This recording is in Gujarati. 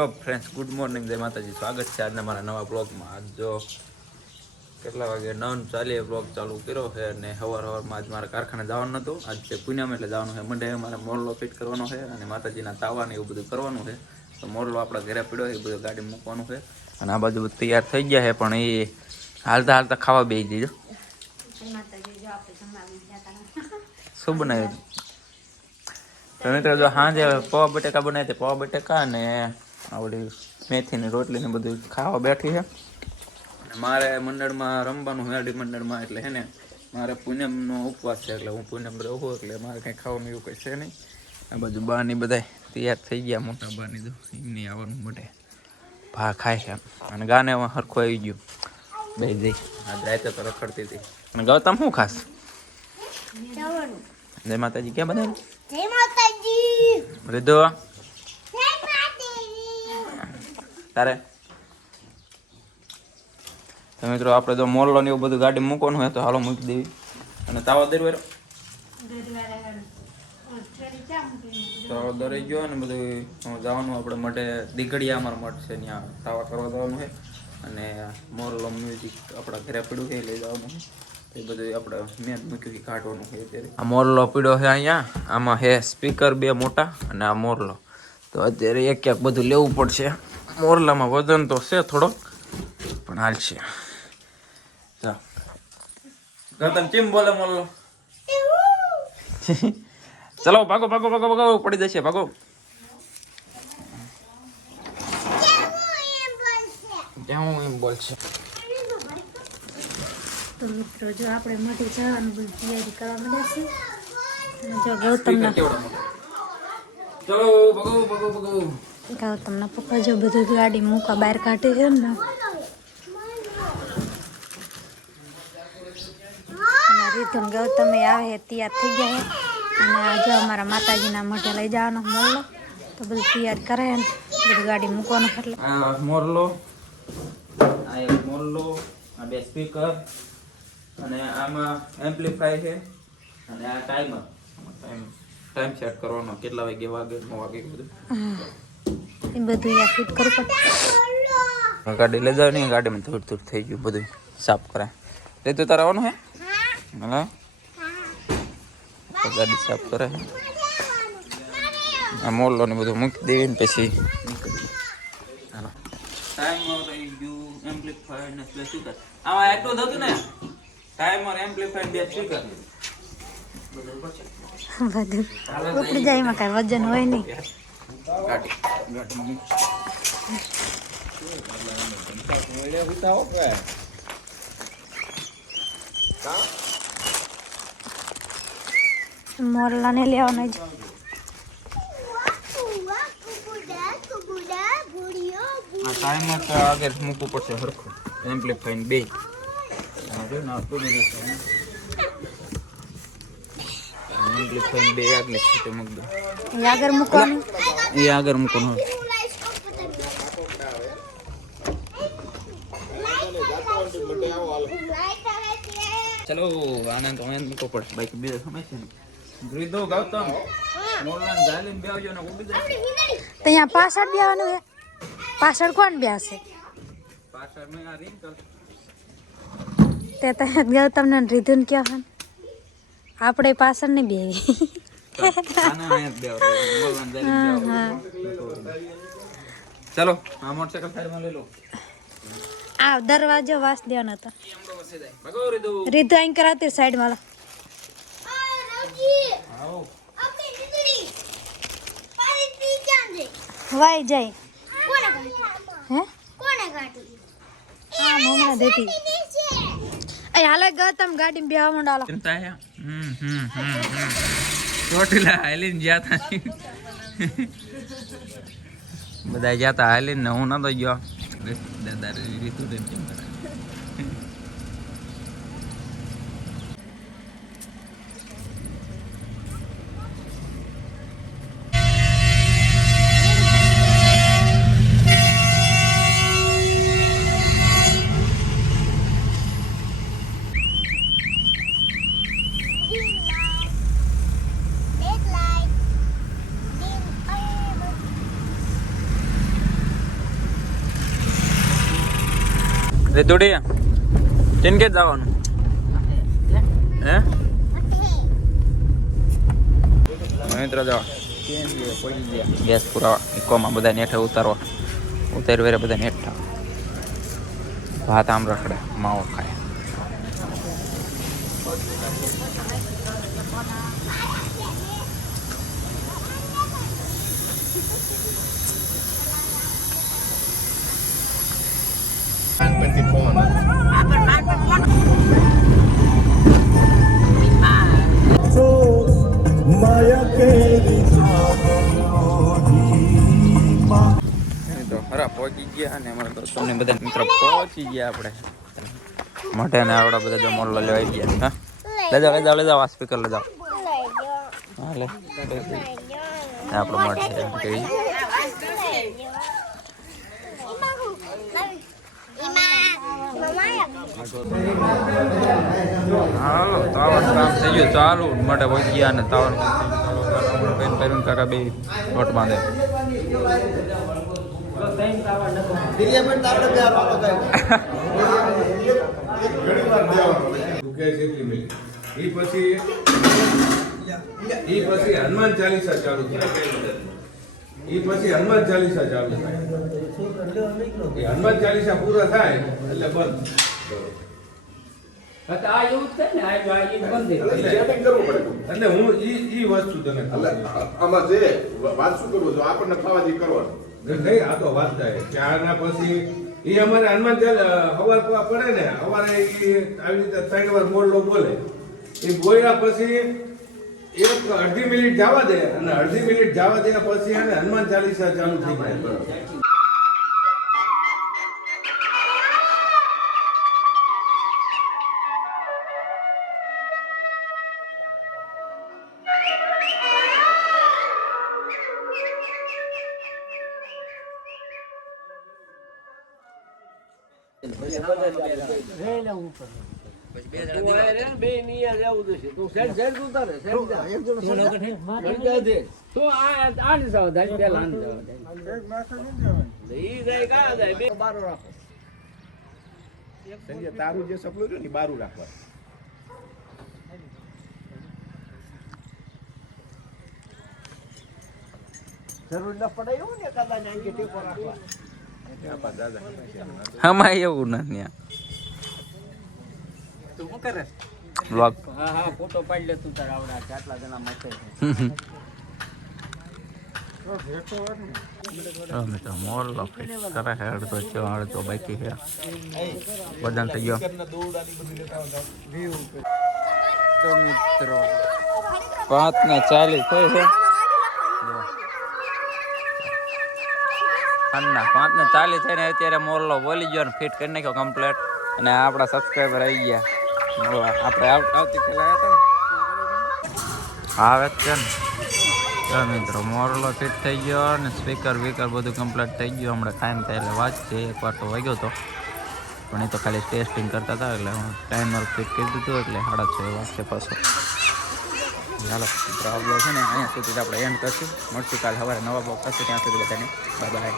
હેલો ફ્રેન્ડ્સ, ગુડ મોર્નિંગ, જય માતાજી. સ્વાગત છે આજના મારા નવા બ્લોગમાં. આજ જો કેટલા વાગે 9:40 બ્લોગ ચાલુ કર્યો છે અને સવારમાં આજ મારે કારખાને જવાનું નહોતું. આજ છે પૂનમ એટલે જવાનું છે. મંડે મારે મોરલો ફિટ કરવાનો છે અને માતાજીના તાવા ને એવું બધું કરવાનું છે. તો મોરલો આપણા ઘરે પડ્યો એ બધું ગાડી મૂકવાનું છે. અને આ બાજુ તૈયાર થઈ ગયા છે, પણ એ હાલતા હાલતા ખાવા બેસી દીધો. શું બનાવ્યું? તો મિત્રો જો સાંજે પૌવા બટેકા બનાવી, પૌવા બટેકા ને આવડી મેથીની રોટલી ને બધું ખાવા બેઠી છે. મારે મંડળમાં રમવાનું હેડી મંડળમાં, એટલે હે ને મારે પૂનમનો ઉપવાસ છે, એટલે હું પૂનમ રહું, એટલે મારે કંઈ ખાવાનું એવું કંઈ છે નહીં. આ બાજુ બાની બધા તૈયાર થઈ ગયા, મોટા બાની તો એમની આવવાનું મોટે ભા ખાય છે. અને ગાને હરખું આવી ગયું બે જઈ. આજ રાતે તો રખડતી હતી. અને ગૌતમ શું ખાસ? જય માતાજી. ક્યાં બનાવ્યું? જય માતાજી. રીધો જય માતાજી. તારે તો મિત્રો આપણે તો મોરલો ને એવું બધું ગાડી મૂકવાનું હોય તો હાલો મૂકી દેવી. અને તાવા દરવેરો તાવા દરી ગયો ને બધું જવાનું આપણે માટે દીગડિયા અમારા મઠ છે, ત્યાં તાવા કરવા જવાનું છે. અને મોરલો મ્યુઝિક આપણા ઘરે પડ્યું છે, લઈ જવાનું છે. એ બધું આપણે મેન મૂક્યું કાઢવાનું છે. અત્યારે આ મોરલો પીડ્યો છે અહીંયા, આમાં છે સ્પીકર બે મોટા અને આ મોરલો. તો અત્યારે એક એક બધું લેવું પડશે. મોરલામાં વજન તો છે થોડોક, પણ હાલશે. ગૌતમ ચીમ બોલે મોરલો? ચલો ભાગો ભાગો ભાગો ભાગો, પડી જશે, ભાગો. કેવું એમ બોલશે? તો મિત્રો જો આપણે મોટી જવાનું બધું તૈયારી કરવા માંડ્યા છે. અને જો ગૌતમના પપ્પા જો બધું ગાડી મૂકા બહાર કાઢે છે ને. અને રીધમ ગૌતમ આવે તૈયાર થઈ ગયા છે. અને જો અમારા માતાજીના મઢે લઈ જવાનો મોરલો, તો બધું તૈયાર કરે ને બધું ગાડી મૂકવાનું. એટલે આ મોરલો, આ એક મોરલો, આ બે સ્પીકર, અને આમાં એમ્પ્લીફાય છે, અને આ ટાઈમર. ટાઈમ સેટ કરવાનો, કેટલા વાગે વાગે ન વાગે બધું એ બધું અહીંયા ફિટ કરવું પડે. ગાડી લઈ જાવ ને, ગાડીમાં થોડું થોડું થઈ ગયું, બધું સાફ કરાય. તે તો તારે આવવાનું હે? હા, ગાડી સાફ કરે. આ મોરલો ને બધું મૂકી દેવી ને પછી ટાઈમર રહી ગયું, એમ્પ્લીફાયર ને સ્પીકર. આમાં એટલું જ હતું ને, ટાઈમર, એમ્પ્લીફાયર, બે સ્પીકર. બધું ઉપડી જાય, એમાં કાંઈ વજન હોય નહીં. મોરલા ને લેવાનો જ. આ ટાઈમર તો આગળ મૂકવું પડશે હરખું, એમ્પ્લીફાયર બે. એમ્પ્લીફાયર બે આગળ છે, મૂક દો. એ આગળ મૂકવાનું, એ આગળ મૂકવાનું. ચલો આનંદ તો આનંદ મૂકવો પડે, બાઈક બે સમય છે ને. રીધો ગૌતમ મોરલા જાલીને બેવજો ને ઉડી જાય. તો અહીંયા પાછળ બેવાનું છે. પાછળ કોણ બેસે? પાછળ મેં આ રીંગ કર. તે તો ગૌતમ ને રીધું ક્યાં આપણે પાછળ નહીં બેવી. ચલો આ મોટરસાઇકલ સાઈડમાં લઈ લો. આ દરવાજો વાસ દેવાનો હતો. રીધુ અહીં કરાતી સાઈડમાં. વાઈ જાય. હે હા મમ્મી દેતી. એ હાલે ગૌતમ ગાડી બેવા માંડાલો. ચિંતા હે. ચોટીલા હાલીને ગયા તા, બધા ગયા તા હાલીને, હું નતો ગયો. દાદા રીતુ તેમ કેમ કરે. રીતુડી ચીનકે જવાનું હે મિત્રો જો ગેસ પુરાવા ઇકોમાં બધા નેઠે ઉતારવા ઉતારી વેરે બધા નેઠા ભાત આમ રખડે માવો ખાય ખરા પહોંચી ગયા અને અમારા દોસ્તોને બધા મિત્રો પહોંચી ગયા આપણે મોઢે ને આવડા બધા જો મોરલો લેવાઈ ગયા હા લઈ જાઓ આ સ્પીકર લઈ જાઓ હા લે આપણો મોઢે કહી હાલો તાવણ કામ થઈ ગયું ચાલુ માટે પહોંચી ગયા અને તાવણ પેન પહેરીને કાકા બે લોટ બાંધે હનુમાન ચાલીસા ચાલુ થાય હનુમાન ચાલીસા ચાલુ થાય હનુમાન ચાલીસા પૂરા થાય એટલે બંધ એટલે હું ઈ વસ્તુ તને આમાં જે વાત શું કરવું છો આપણને ખાવાથી કરવાનું નહીં આ તો વાત થાય ત્યારના પછી એ અમારે હનુમાન હવાર પડે ને અમારે આવી રીતે 3 વાર મોરલો બોલે એ બોલ્યા પછી એક અડધી મિનિટ જવા દે અને અડધી મિનિટ જવા દે પછી એને હનુમાન ચાલીસા ચાલુ થઈ જાય તારું જે સપનું છે ને બારું રાખવા જરૂર ન પડે એવું ને કદાચ આંગે ટેકો રાખવા આમાં એવું નથી તું શું કરે બ્લોગ હા ફોટો પાડી લે તું તારા આવડા આટલા જણા મચે મિત્રો મોરલો ફિટ કરે છે અડધો બાકી છે બદન થઈ ગયો તો મિત્રો 5:40 થઈ છે ના 5:40 થઈને અત્યારે મોરલો બોલી ગયો ને ફિટ કરી નાખ્યો કમ્પ્લીટ અને આપણા સબસ્ક્રાઈબર આવી ગયા આપણે આવતી પેલા હતા ને આવે છે ને મિત્રો મોરલો ફિટ થઈ ગયો અને સ્પીકર બધું કમ્પ્લીટ થઈ ગયું હમણાં ટાઈમ થાય એટલે વાત છે એકવાર તો વાગ્યો હતો પણ એ તો ખાલી ટેસ્ટિંગ કરતા હતા એટલે હું ટાઈમર ફિટ કરી દીધું એટલે 6:30 વાત છે પાછો ચાલો મિત્રો આ બ્લોગ છે ને અહીંયા સુધી આપણે એન્ડ કરશું મળશું કાલે સવારે નવા બ્લોગ કરશું ત્યાં સુધી બધાને બાય બાય